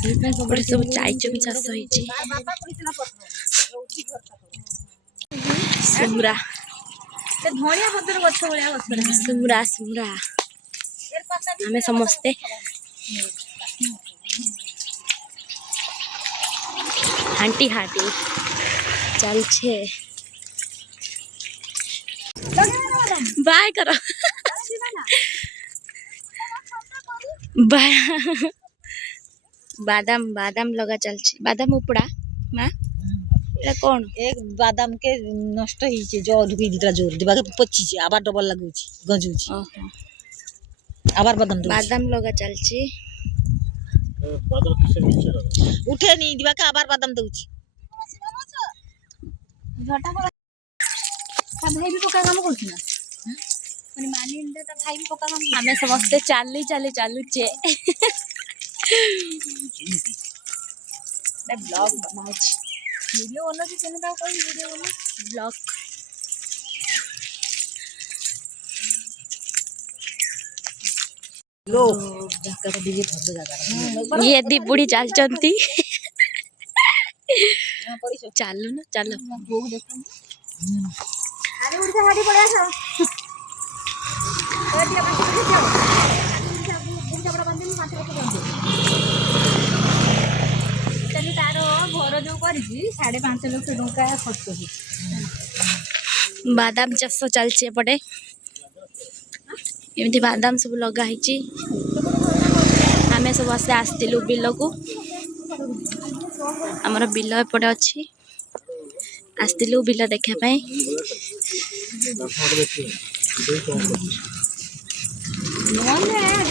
ଏପଟେ ସବୁ ଚାଇଚୁମି ଚାଷ ହେଇଛି। ସୁମୁରା ସୁମୁରା ସୁମୁରା ଆମେ ସମସ୍ତେ ହାଣ୍ଟି ହାଣ୍ଟି ଚାଲଛେ। बाय करो बादाम बादाम लगा चलछे। बादाम उपड़ा माँ एटा कौन एक बादाम के नष्ट हिचे जो अधुकी दितला जोर दिबा के पच्ची छे आबार डबल लागुची गंजुची आबार बादाम लगा चलछे। बादल किसे नीचे लगा उठे नहीं दिबा के आबार बादाम दउची झटा पर ता भाई भी पका काम करछ ना माने मानी इंदे ता भाई भी पका काम हमें समस्त चाली चाली चालुचे। मैं ब्लॉग बनाउछ वीडियो बनो कि केने ता कोई वीडियो बनो ब्लॉग लो जका दिगे भद जागा ये दी बुढ़ी चाल चंती चालू ना चलो अरे उड़ से हाडी पड़े आसा ए दिया पास के जाओ बुढ़ी बड़ा बंदे में पास रख दो चली तारो घर जो करिछि 5.5 लाख टका खर्च हो। बादाम चाष चलछि एपटे एमती बादाम सब लगा है। आम सब आसे आसलु बिल को आमर बिल एपटे अच्छी आसलु बिल देखापी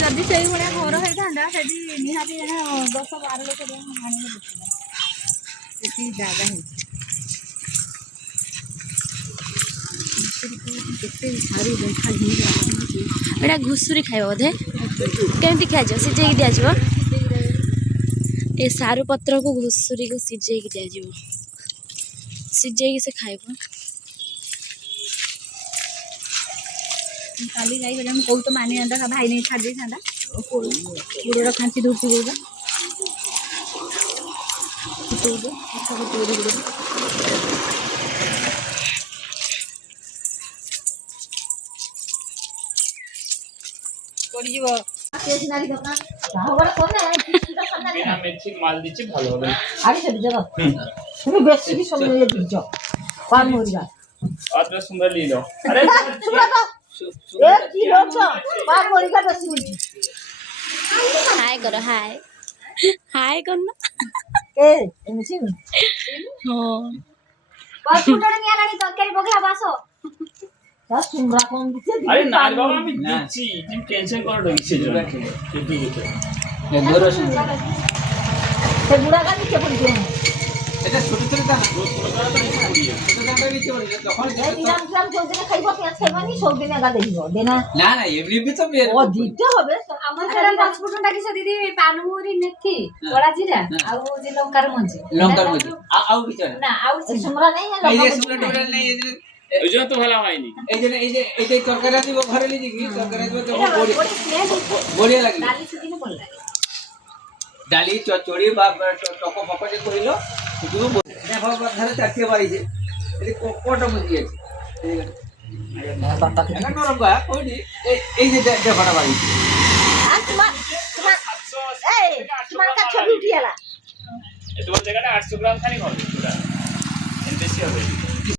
जदि से भाया घर होता निहाती 10-12 लाख जगह एटा घुसुरी खाइब बोधे केमती खाई सिझे दिज्व ये सारू पत्र को घुसुरी को सिझे दिज्व सिझे से खाइब काली जाई कौ तो मानी आंदा भाई नहीं छाड़ दे था गुड़ खांची दूर माल दिच्छे ভালো হবে আরে সেটা জায়গা তুমি বেশি কি সময় নিয়ে দিচ্ছ পার মরিবা আজকে সুন্দর নিয়ে দাও আরে এ কি লোক পার মরিবা বেশি বলছি हाय करो हाय हाय करना এ এমছি हो পার ফুটাড়া নিয়ে আনি তরকারি বগে বাসো তা সুমরা কম দিছে আরে না বাবা আমি দিচ্ছি তুমি টেনশন করো না কিসের জন্য একটু দিতে এ ধরো সুন্দর সে বুড়া গানি কে পড়ি দিও এটা ছোট ছোট দানা ছোট দানা তো নিচে পড়িয়ে ছোট দানা নিচে পড়ে তখন এই নিরাম গ্রাম চলতে খাইব পেঁয়াজ খাইবানি সব দিন আগা দেখিব দেনা না না এমনি বি তো ও দিতে হবে আমার সেটা 5 ফুটন ডাকি সে দিদি পানুমুরি মেথি কড়া জিরা আর যে লঙ্কার মঞ্জি আউ কিছু না আর সুমরা নেই এই যে সুমরা টোটাল নেই ওই জন্য তো ভালো হয়নি এই যে তরকারি দিব ঘরে লিজি কি তরকারি দিব তো বড়িয়া লাগে ডালি সুদিনে পড়লা ডালি চচ্চড়ি বা টক ফক যে কইলো শুধু দেখো ধারে চারটে বাড়িছে এই কোটা মুজি আছে বাবা কে এখন নরম গা কইনি এই যে দেখোটা বাড়িছে আর তোমার এই তোমার কা ছবি উঠিয়ালা তোমার জায়গাটা 800 গ্রাম খানি হবে পুরা বেশি হবে